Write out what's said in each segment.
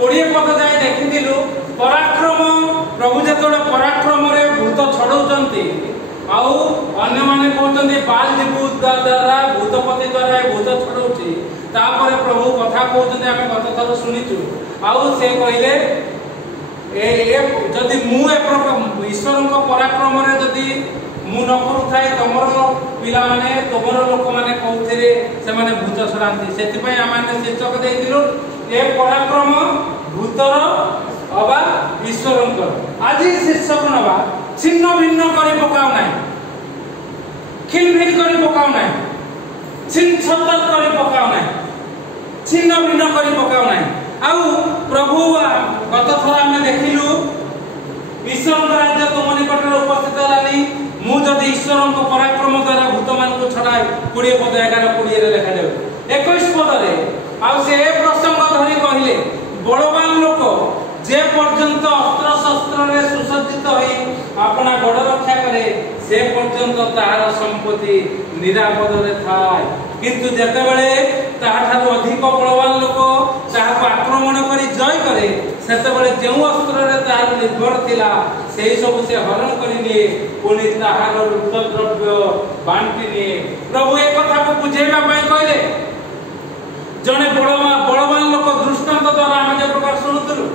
20 पद जाए देखिलु पराक्रम प्रभु जेतोले पराक्रम रे भूत छडौचंती आउ अन्य माने कहउचंती बालजीभूत द्वारा भूतपति द्वारा भूत छडौची तापर प्रभु कथा कहउचंती आमे गत थर सुनिचु आउ से कहिले ए जदि मु ईश्वर पराक्रम रे जदि मु न करूथाए तमर पिला माने तमर लोक माने कहउथिरे से माने भूत छडांती सेति पय आमाने शीर्षक देइदिलु ए पराक्रम भूतर अबा ईश्वरंकर आज शीर्षक नबा छिन्न भिन्न करि पकाउ नाही खिलभिल करि पकाउ नाही छिन छतर करि पकाउ नाही छिन्न भिन्न करि पकाउ नाही आउ प्रभु गत थरा में देखिलु ईश्वर राज्य तुम निकट उपस्थित हलानी मु जदि ईश्वर पराक्रम द्वारा भूत मान को छड़ाए 20 पद 11 20 रे लिखा जाउ 21 पद रे आ से ए प्रसंग धरि कहिले बलवान लोक जे पर्यंत अस्त्र शस्त्र रे सुसज्जित होई अपना गड़ रक्षा करे से पर्यंत तार संपत्ति निरापद रे थाय किंतु जते बेले ताहार अधिक बलवान लोक ताहा आक्रमण करी जय करे सेते बेले जेउ अस्त्र रे तार निर्भर थिला सेही सब से हरण करी निए पुनी ताहार लुप्त द्रव्य बांटी निए प्रभु एक कथा को बुझेबा पई कहले जने बलवान लोक दृष्टांत द्वारा हम जे प्रकार सुनुतलु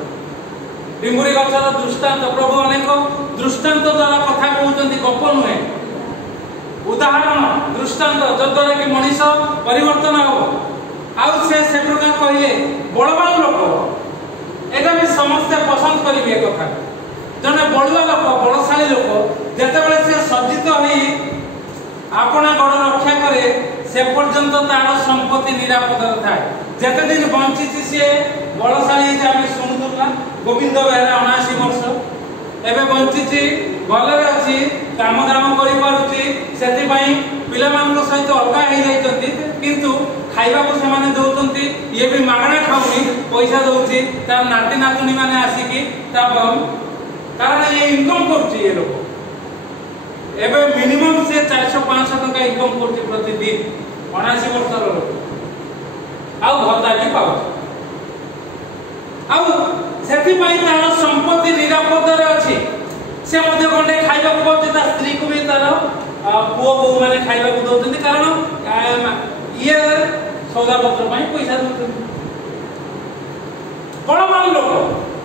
डिंगुरी गछर दृष्टांत प्रभु अनेक दृष्टांत द्वारा कथा कहउचंती गप नुहे उदाहरण दृष्टांत जद्वारा कि मनीष परिवर्तन हो आउ से प्रकार कहले बलवान लोक एटा भी समस्त पसंद करिवे कथा जने बलवा लोक बलशाली लोक जते बेले से सज्जित होई अपना गड़ रक्षा करे से पर्यंत तार संपत्ति निरापद थाए जते दिन बंचिछि से बलशाली जे हम सुनुतुला गोविंद बेहरा 79 वर्ष एबे बंचिछि भलरे अछि काम दाम करि पारुछि सेति पई पिला मानक सहित अलगा हे जाइतंती किंतु खाइबा को समान दउतंती ये भी मागणा खाउनी पैसा दउछि तार नाती नातुनी माने आसीकी ता कारण ये इनकम करछि ये लोक एबे मिनिमम से 400-500 टका इनकम करछि प्रतिदिन 79 वर्षर लोक आउ भत्ता भी पाउ आउ सेति पई तार संपत्ति निरापद रे अछि से मध्ये गंडे खाइबा को ता स्त्री को भी तार पुओ बो माने खाइबा को दउतंती कारण ये सौदा पत्र पई पैसा दउतंती बलवान लोक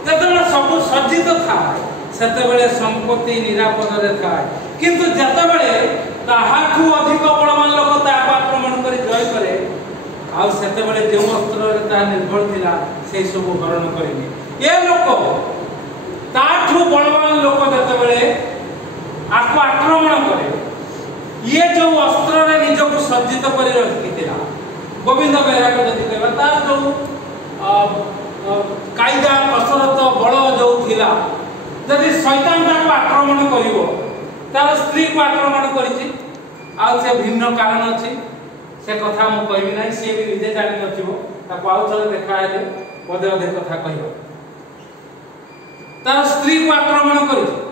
जते सब सज्जित था सेते बेले संपत्ति निरापद रे था किंतु जते बेले ताहाठू अधिक बलवान लोक ता आक्रमण करी जय करे आ सेते बेले जे अस्त्र रे ता निर्भर थिला से सब हरण करिनी ए लोक ताठू बलवान लोक जते बेले आको आक्रमण करे ये जो अस्त्र रे निज को सज्जित करी रखिथिला गोविंद बेहरा को जति कहबा तार जो कायदा कसरत बल जो थिला जदि शैतान ताको आक्रमण करिवो तार स्त्री को आक्रमण करिछि आ से भिन्न कारण अछि से कथा मु कहबी नै से भी निजे जानि नथिबो ताको आउ थरे देखा हेले पदे अधे कथा कहबो तार स्त्री को आक्रमण करिछि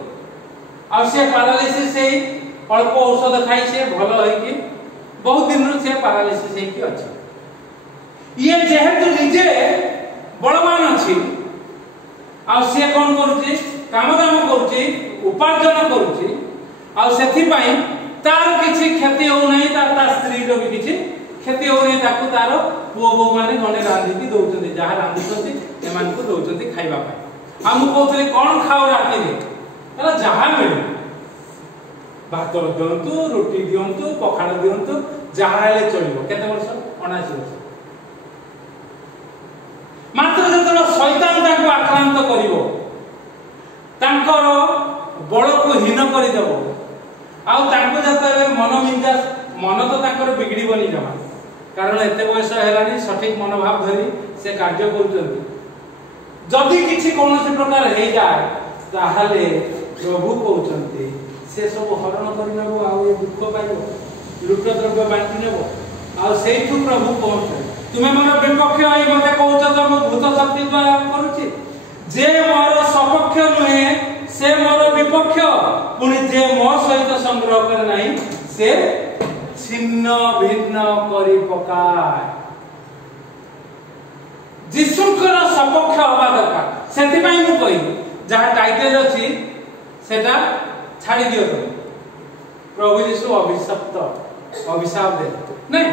आ से पैरालिसिस से अल्प औषध खाई से भलो है कि बहुत दिन से पैरालिसिस है कि अछि ये जेहेतु निजे बलवान अछि आ से कोन करूछि काम दाम करूछि उपार्जन करूछि आ सेथि पई तार किछि क्षति हो नै ता स्त्री रो भी किछि क्षति हो नै ताकू तार पुओ बो माने गने रांधी की दउछथि जहा रांधुछथि एमान को दउछथि खाइबा पई हम कहथले कोन खाओ राती रे तला जहा मिले भात दियंतु रोटी दियंतु पखाड़ दियंतु जहा हेले चलिबो केते वर्ष 79 वर्ष मात्र जतलो शैतान ताको आक्रांत करिवो तांकर बळ को हीन करि देबो आ तांको जतले मन मिंजा मन तो तांकर बिगड़ीबनी जमा कारण एते बयस हेलानी सठिक मनोभाव धरी से कार्य करूचंती जदि किछि कोनोसी प्रकार हे जाय ताहाले प्रभु कहउचंती से सब हरण करि नेबो आ ए दुख पाइबो लुट द्रव्य बांटी नेबो आ सेठु प्रभु कहउछन तुमे मोर विपक्ष आई मते कहउछ त मु भूत शक्ति द्वारा करूची जे मोर सपक्ष नुहे से मोर विपक्ष पुनी जे मो सहित संग्रह करे नाही से छिन्न भिन्न करि पकाय जिसुकर सपक्ष हवा सेति पई मु कहि जहा टाइटल अछि सेटा छाड़ी दियो तो प्रभु यीशु अभिशाप दे नहीं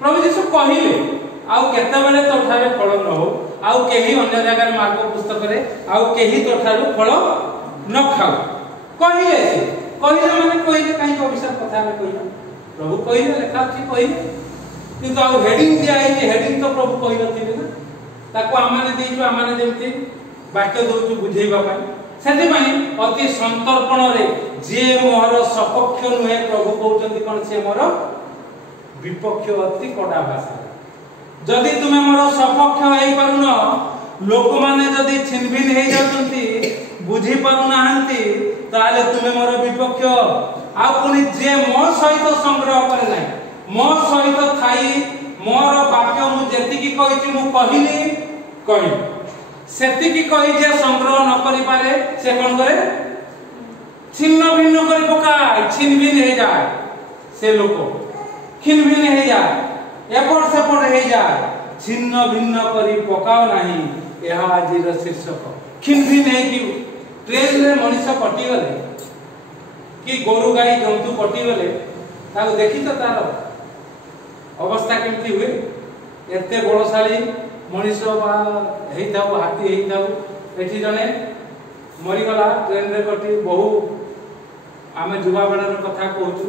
प्रभु यीशु कहिले आउ केते बेले तो ठारे फल न हो आउ केही अन्य जगह मार्ग पुस्तक रे आउ केही तो ठारू फल न खाओ कहिले माने कहिले काई अभिशाप कथा में कहिला प्रभु कहिले लेखा छी कहिले किंतु आउ हेडिंग दिया है हेडिंग तो प्रभु कहि नथिले ना ताको आमाने देइछु आमाने जेमति वाक्य दोछु बुझेइबा पाई सेति पई अति संतर्पण रे जे मोर सपक्ष नुहे प्रभु कहउचंती कोन से मोर विपक्ष अति कड़ा भाषा जदि तुमे मोर सपक्ष हेइ पारुन लोक माने जदि छिनभिन हेइ जाउचंती बुझी पारु नाहंती ताले तुमे मोर विपक्ष आ पुनी जे मो सहित संग्रह करे नै मो सहित थाई मोर वाक्य मु जेति की कहिछि मु कहि सेति की कहि जे संग्रह न करि पारे से कोन करे छिन्न भिन्न करि पकाय छिनभिन हे जाय से लोक छिनभिन हे जाय एपट सेपट हे जाय छिन्न भिन्न करि पकाओ नाही एहा आजिर शीर्षक छिनभिन हे कि ट्रेन रे मनुष्य कटि गले कि गोरु गाई जंतु कटि गले ताको देखि त तार अवस्था केमती हुए एते बड़शाली मनुष्य बा हेई थाउ हाथी हेई थाउ एठी जने मरि गला ट्रेन रे कटि बहु आमे जुवा बेलार कथा कहूछु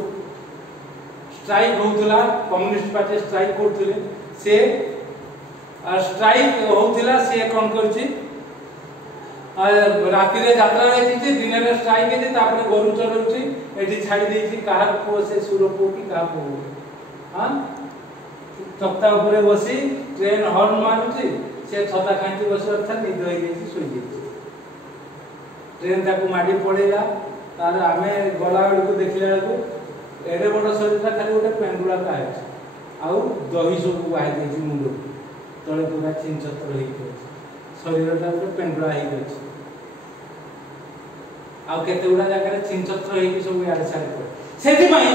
स्ट्राइक होउतला कम्युनिस्ट पार्टी स्ट्राइक करथिले से स्ट्राइक होउतला से कोन करछि राति रे यात्रा रे किछि दिन रे स्ट्राइक हेति तापर गोरु चलउछि एठी छाडी देछि काहार को से सुरपो की का को हां तख्ता ऊपर बसी ट्रेन हॉर्न मारुछि से छता कांची बसी अर्थ निद होई गेछि सोई गेछि ट्रेन ताको माडी पड़ेला तार आमे गला बेल को देखिला को एडे बड़ शरीरटा खाली गोटे पेंडुला का अछि आउ दही सब बाहि देछि मुंडो तळे पूरा चिंचत्र हेइ गेछि शरीरटा गोटे पेंडुला हेइ गेछि आउ केते उडा जागा रे चिंचत्र हेइ सब यार सारे पड़े सेति पई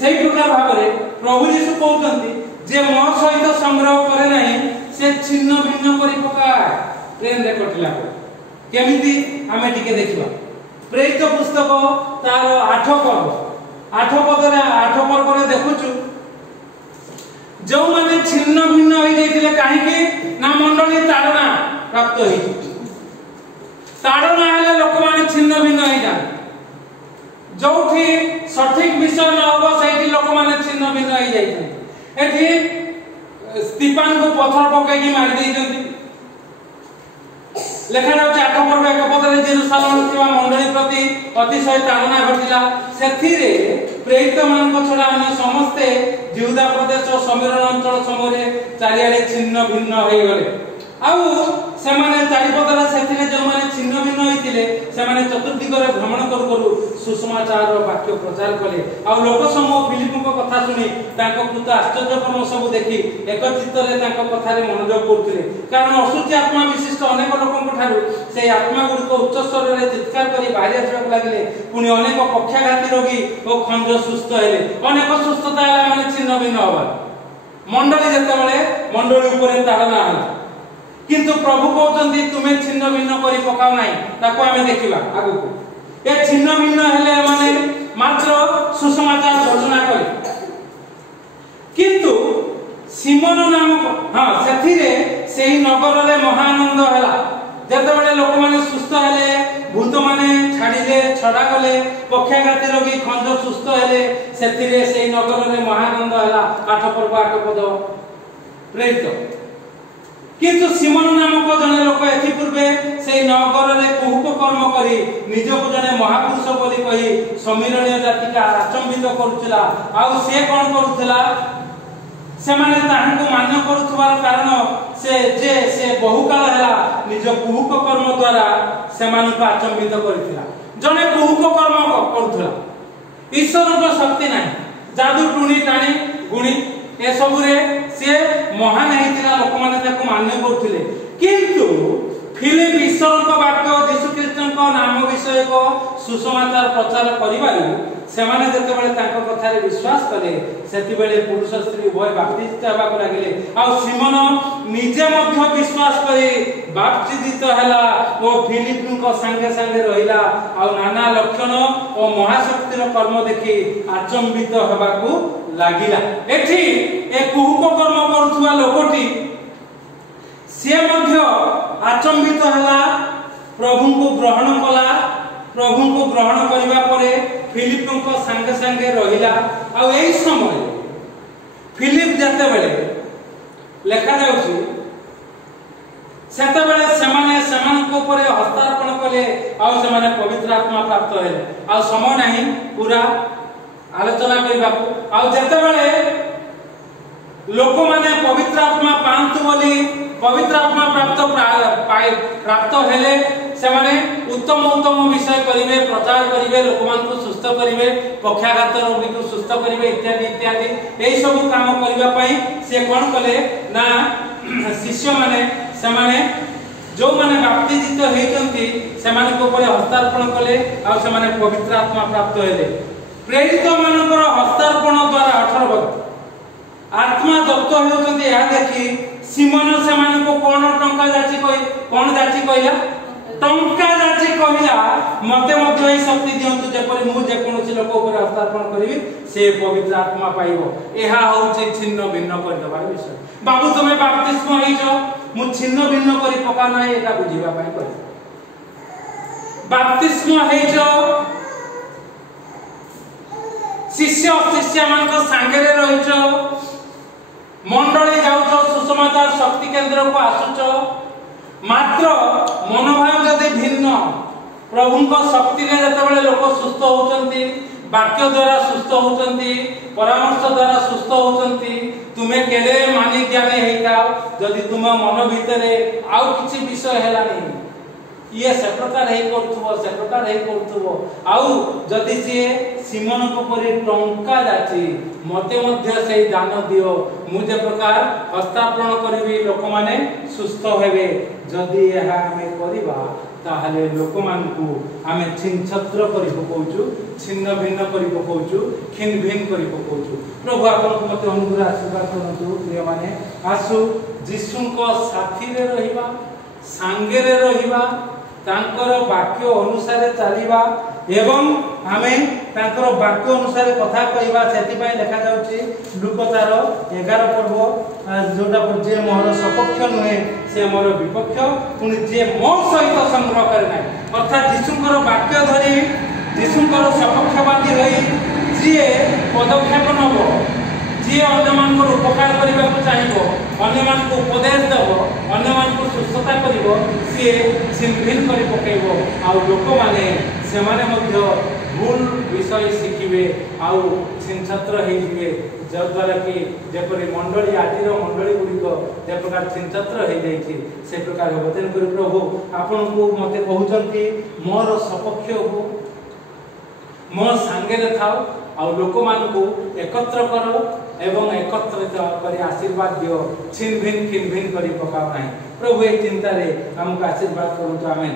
सेही प्रकार भाबरे प्रभु यीशु कहउतंती जे मो सहित संग्रह करे नाही से छिन्न भिन्न करि पकाय ट्रेन रे कटिला केमिति हमें टिके देखिबा प्रेरित पुस्तक तार 8 पद रे 8 पर्व रे देखुछु जो माने छिन्न भिन्न होई जाइतिले काहे कि ना मंडली ताड़ना प्राप्त होई ताड़ना हेले लोक माने छिन्न भिन्न होई जा जोठी सठिक विषय न होबो सेठी लोक माने छिन्न भिन्न होई जाइतन एठी स्टीफन को पत्थर पकाई की मार देई जंती लेखा जाउछ 8 पर्व 1 पद रे जेरूसालेम थिबा मंडली प्रति अतिशय ताड़ना घटिला सेथिरे प्रेरित मान छडा अन्य समस्ते जिहुदा प्रदेश और समीरण अंचल समरे चारियाडे छिन्न भिन्न होई गले आउ से माने चारि पदरा सेथिरे जो माने छिन्न भिन्न होइतिले से माने चतुर्दिगरे भ्रमण करू सुसमाचार वाक्य प्रचार कले आ लोक समूह फिलिप को कथा सुनी ताको कृत आश्चर्यपूर्ण सब देखि एकत्रित रे ताको कथा रे मनोयोग करथिले कारण असुची आत्मा विशिष्ट अनेक लोकन ठारू से आत्मा गुडी को उच्च स्वर रे चित्कार करी बाहर आछक लागिले पुनी अनेक पक्षाघाती रोगी ओ खंज सुस्थ हेले अनेक सुस्थता हला माने छिन्न भिन्न होबा मंडली जते बेले मंडली ऊपर ताड़ना हला किंतु प्रभु कहउचंती तुमे छिन्न भिन्न करि पकाओ नाही ताको हमें देखिबा आगु को ए छिन्न भिन्न हेले माने मात्र सुसमाचार घोषणा करे किंतु सिमोन नामक हां सेथिरे सेही नगर रे महानंद हैला जते बेले लोक माने सुस्थ हेले भूत माने छाडीले छडा गले पक्षाघाती रोगी खंज सुस्थ हेले सेथिरे सेही नगर रे महानंद हैला 8 पर्व 8 पद प्रेरित किंतु सिमोन नामक जने लोक एथि पूर्वे से नगर रे कुहुक कर्म करी निजको जने महापुरुष बोली कहि समीरणीय जाति का आचंबित करथिला आ से कोन करथिला से माने ताहांको मान्य करथुवार कारण से बहुकाल हैला निज कुहुक कर्म द्वारा से मानको आचंबित करथिला जने कुहुक कर्म करथुला ईश्वर को शक्ति नाही जादू टुणी टाणी गुणी ए सबरे से महान हेतिला लोक माने ताको मान्य करथिले किंतु फिलिप ईश्वर को वाक्य यीशु ख्रीष्ट को नाम विषय को सुसमाचार प्रचार करिबारु से माने जते बेले ताको कथा रे विश्वास कले सेति बेले पुरुष स्त्री उभय बाप्तिस्ट हेबा को लागिले आ सिमोन निजे मध्य विश्वास करे बाप्तिजित हैला ओ फिलिप को संगे संगे रहिला आ नाना लक्षण ओ महाशक्तिर कर्म देखि आचंबित हेबाकू लागिला। एठी ए कुहुक कर्म करूथुवा लोकटी से मध्य आचंबित हैला, प्रभु को ग्रहण कला। प्रभु को ग्रहण करबा परे फिलिप को संगे संगे रहिला। आ एई समय फिलिप जते बेले लेखा जाउछि सेते बेले सेमाने सेमानक ऊपर हस्तार्पण कले आ सेमाने पवित्र आत्मा प्राप्त हेले। आ समय नाही पूरा आलोचना करबाकू। आ जते बेले लोक माने पवित्र आत्मा पांतु बोली पवित्र आत्मा प्राप्त हेले सेमाने उत्तम उत्तम विषय करिवे, प्रचार करिवे, लोकमान को सुस्थ करिवे, पक्षाघात रोगी को सुस्थ करिवे इत्यादि इत्यादि एई सब काम करिवा पई से कोन कले ना शिष्य माने सेमाने जो माने बाप्तिजित हेचंती सेमाने को ऊपर हस्तार्पण कले आ सेमाने पवित्र आत्मा प्राप्त हेले। प्रेरित मानकर हस्तार्पण द्वारा 18 भक्त आत्मा दत्त हेचंती या देखि सिमोन सेमान को कोन टंका जाची कहि कोन जाची कहिला टंका जाची कहिला मते मते ए शक्ति दियंतु जेपरि मु जे कोनोसी लोक ऊपर हस्तार्पण करिवि से पवित्र आत्मा पाइबो। एहा होउची छिन्न भिन्न कर दबार विषय। बाबू तुमे बाप्तिस्म हेइछो मु छिन्न भिन्न करी पका नै एटा बुझिबा पई कहि बाप्तिस्म हेइछो शिष्य शिष्य मान को संगे रे रहिछो मंडली जाउछो सुसमाचार शक्ति केंद्र को आसुछो मात्र मनोभाव जदि भिन्न प्रभु को शक्ति रे जते बेले लोक सुस्थ होचंती वाक्य द्वारा सुस्थ होचंती परामर्श द्वारा सुस्थ होचंती तुमे केले मानी ज्ञानी हेइताओ जदि तुम मन भितरे आउ किछि विषय हेला नै ये से प्रकार हे करथुवो आउ जदि से सिमन को परि टंका जाची मते मध्य से दान दियो मु जे प्रकार हस्तार्पण करबी लोक माने सुस्थ हेबे जदि एहा हमें करिबा ताहले लोक मान को हमें छिन छत्र करि पकोचु छिन्न भिन्न करि पकोचु खिन भिन करि पकोचु। प्रभु आपन को मते अनुग्रह आशीर्वाद करंतु प्रिय माने आसु यीशु को साथी रे रहिबा संगे रे रहिबा तांकर वाक्य अनुसार चलिबा एवं हमें तांकर वाक्य अनुसार कथा कहबा सेति पय लिखा जाउची लुकतार 11 पर्व जोटा जे मोर सपक्ष नहे से मोर विपक्ष पुनि जे मोर सहित संग्रह करे नै अर्थात यीशुकर वाक्य धरि यीशुकर सपक्षवादी रही जे पदक्षेप नबो जे अन्यमान को उपकार करबा को चाहिबो अन्यमान को उपदेश देबो अन्यमान को सुस्थता करिवो से छिनभिन करि पकेइबो आ लोक माने सेमाने मध्य भूल विषय शिखिबे आ छिनछत्र हेइबे जद्वारा कि जेपरि मंडली आदिर मंडली गुडिको जे प्रकार छिनछत्र हे जाईछि से प्रकार वचन करि प्रभु आपन को मते कहउचंती मोर सपक्ष हो मोर संगे रे थाओ आ लोक मान को एकत्र करो एवं एकत्रित करी आशीर्वाद दियो छिन भिन खिन भिन करी पकाओ नाही। प्रभु ए चिंता रे हमको आशीर्वाद करंतु आमेन।